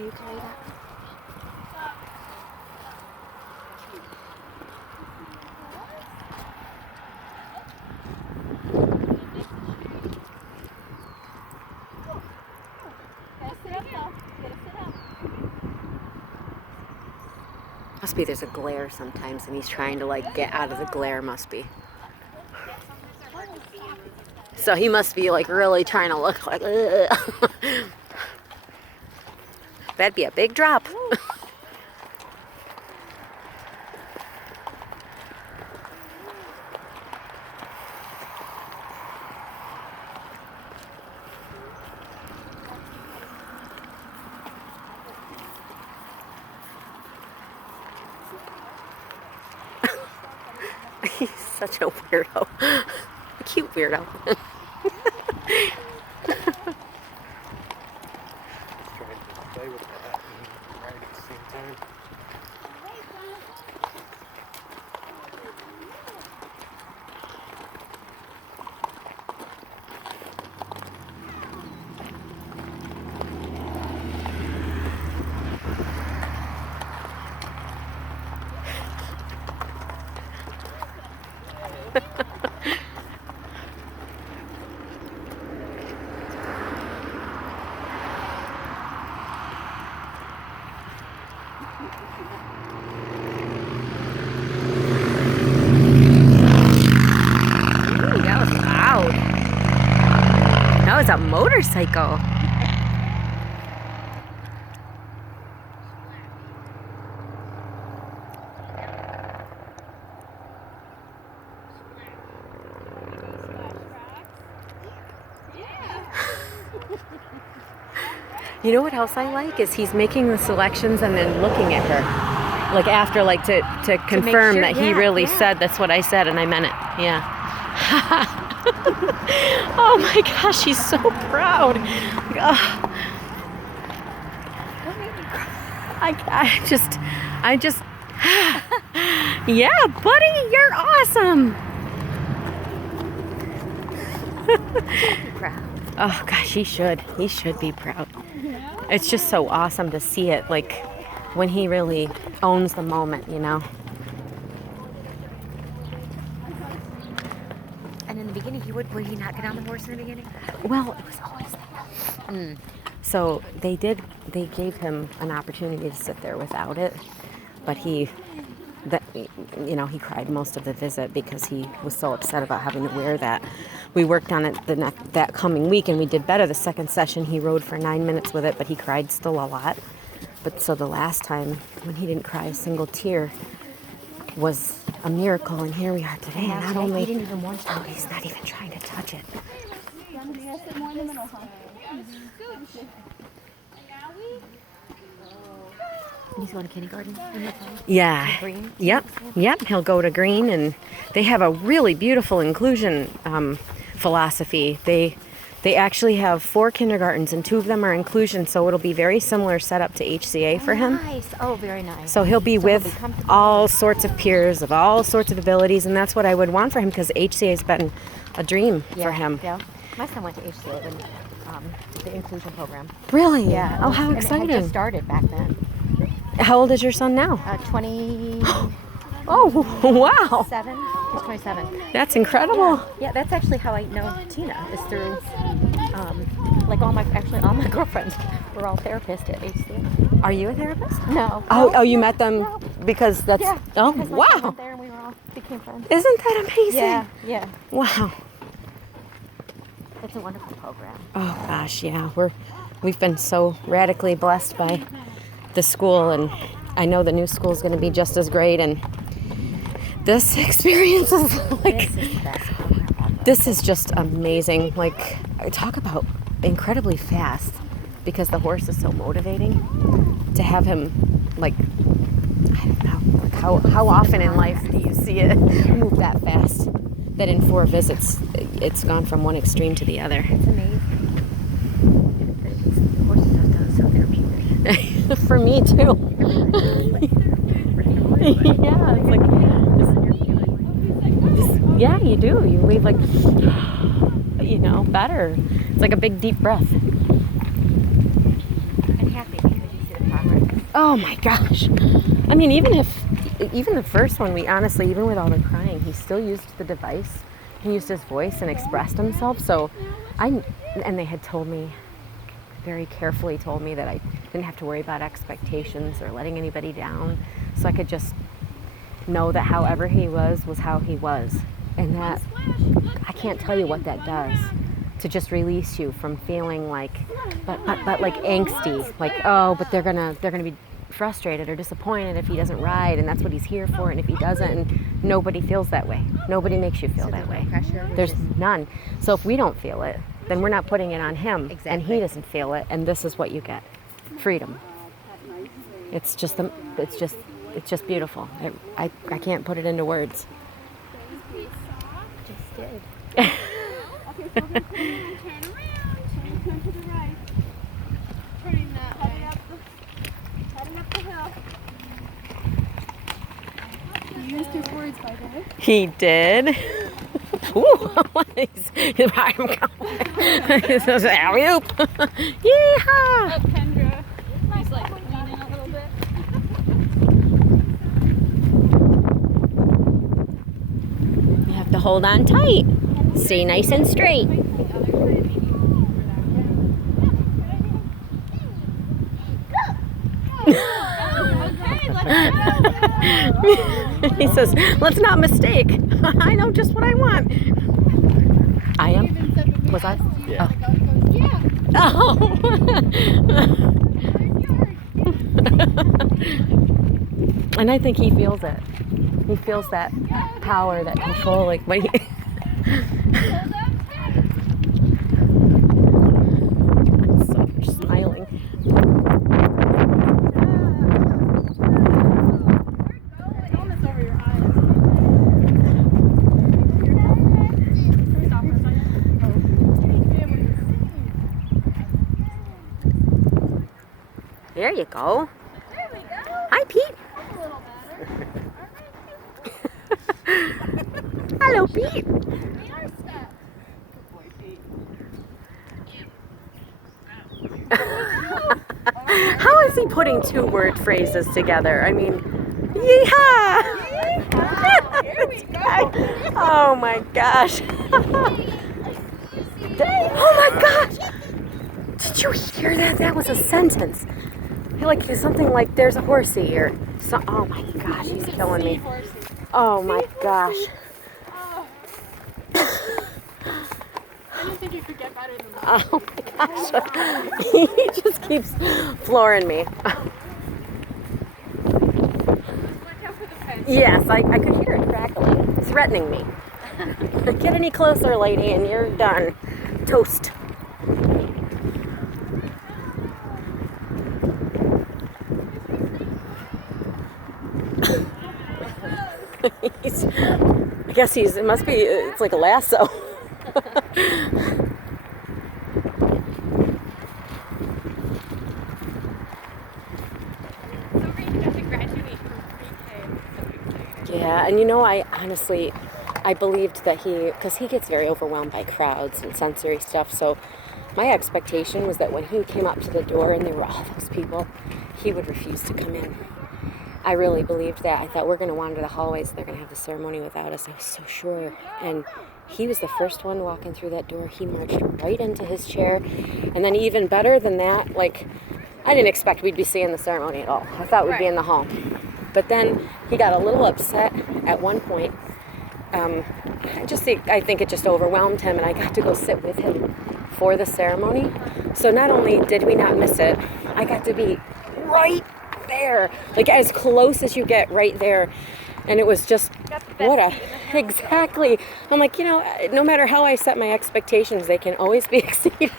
you carry that? Must be there's a glare sometimes and he's trying to like get out of the glare, must be. So he must be like really trying to look like that'd be a big drop. He's such a weirdo. A cute weirdo. Trying to play with that and ride at the same time. Ooh, that was loud. That was a motorcycle. You know what else I like is he's making the selections and then looking at her, like after, like to confirm sure, that he yeah, really yeah. said that's what I said and I meant it. Yeah. Oh my gosh, he's so proud. Ugh. I just. Yeah, buddy, you're awesome. Oh gosh, he should be proud. It's just so awesome to see it, like when he really owns the moment, you know. And in the beginning, would he not get on the horse in the beginning? Well, it was always that. So they gave him an opportunity to sit there without it, but he cried most of the visit because he was so upset about having to wear that. We worked on it that coming week and we did better. The second session he rode for 9 minutes with it, but he cried still a lot. But so the last time when he didn't cry a single tear was a miracle, and here we are today. And not only he didn't even want to. oh, he's not even trying to touch it. He's going to kindergarten. Yeah. Green? Yep. He'll go to Green, and they have a really beautiful inclusion philosophy. They actually have 4 kindergartens, and 2 of them are inclusion, so it'll be very similar setup to HCA for him. Nice. Oh, very nice. So he'll be with comfortable. all sorts of peers of all sorts of abilities, and that's what I would want for him because HCA has been a dream for him. Yeah. My son went to HCA, the inclusion program. Really? Yeah. Oh, how and it had exciting. just started back then. How old is your son now? 27. Oh, wow. He's 27. That's incredible. Yeah, that's actually how I know Tina, is through, like all my girlfriends were all therapists at HCA. Are you a therapist? No. Oh, you met them because that's... Yeah. Oh, because my son wow. went there and we were all became friends. Isn't that amazing? Yeah. Wow. It's a wonderful program. Oh gosh, yeah. We've been so radically blessed by the school, and I know the new school is going to be just as great. And this experience is like, This is the best program. this is just amazing. Like, talk about incredibly fast, because the horse is so motivating to have him, like, I don't know, like how often in life do you see it move that fast? That in 4 visits, it's gone from one extreme to the other. It's amazing. The horses have done so therapeutic. For me too. Yeah, it's like, yeah, you do. You leave like, better. It's like a big deep breath. And happy because you see the Oh my gosh. I mean, even the first one, we honestly, even with all the crying, he still used the device. He used his voice and expressed himself. So and they had told me, very carefully told me that I didn't have to worry about expectations or letting anybody down. So I could just know that however he was how he was. And that, I can't tell you what that does to just release you from feeling like, but like angsty, like, oh, but they're gonna be frustrated or disappointed if he doesn't ride, and that's what he's here for, and if he doesn't, and nobody feels that way. Nobody makes you feel that way. There's none. So if we don't feel it, then we're not putting it on him, and he doesn't feel it, and this is what you get: freedom. It's just beautiful. I can't put it into words. Just did. Okay, so turn around. Turn to the right. Turning that way. Heading up the hill. He used his words, by the way. He did. Ooh, I'm going. He says, alley-oop. Yeehaw! Up Kendra. He's like leaning a little bit. You have to hold on tight. Stay nice and straight. He says, let's not mistake. I know just what I want. I am? Was I? Yeah. Oh. And I think he feels it. He feels that power, that control, like when he... I'm so much smiling. Helmet's over your eyes. There you go. There we go. Hi, Pete. That's a little better. Hello, Pete. We are stuck. Good boy, Pete. How is he putting two-word phrases together? I mean, yeehaw! Here we go. Oh my gosh. Oh my gosh. Did you hear that? That was a sentence. Like something like there's a horsey or so. Oh my gosh, he's killing me. Oh my gosh. Oh. I didn't think you could get better than that. Oh my gosh. He just keeps flooring me. Look out for the fence. Yes, I could hear it crackling, threatening me. Get any closer, lady, and you're done. Toast. I guess it must be, it's like a lasso. Yeah, and I honestly, I believed that because he gets very overwhelmed by crowds and sensory stuff, so my expectation was that when he came up to the door and there were all those people, he would refuse to come in. I really believed that. I thought, we're going to wander the hallways, they're going to have the ceremony without us. I was so sure. And he was the first one walking through that door. He marched right into his chair. And then even better than that, like, I didn't expect we'd be seeing the ceremony at all. I thought we'd be in the hall. But then he got a little upset at one point. I think it just overwhelmed him, and I got to go sit with him for the ceremony. So not only did we not miss it, I got to be right there, like as close as you get right there. And it was just, exactly. I'm like, no matter how I set my expectations, they can always be exceeded,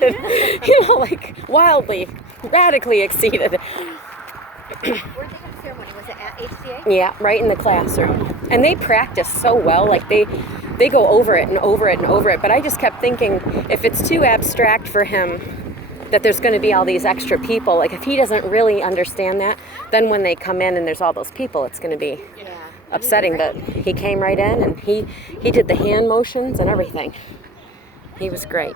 like wildly, radically exceeded. Where did they have the ceremony? Was it at HCA? Yeah, right in the classroom. And they practice so well, like they go over it and over it and over it. But I just kept thinking, if it's too abstract for him, that there's going to be all these extra people, like if he doesn't really understand that, then when they come in and there's all those people, it's going to be upsetting. But he came right in and he did the hand motions and everything. He was great.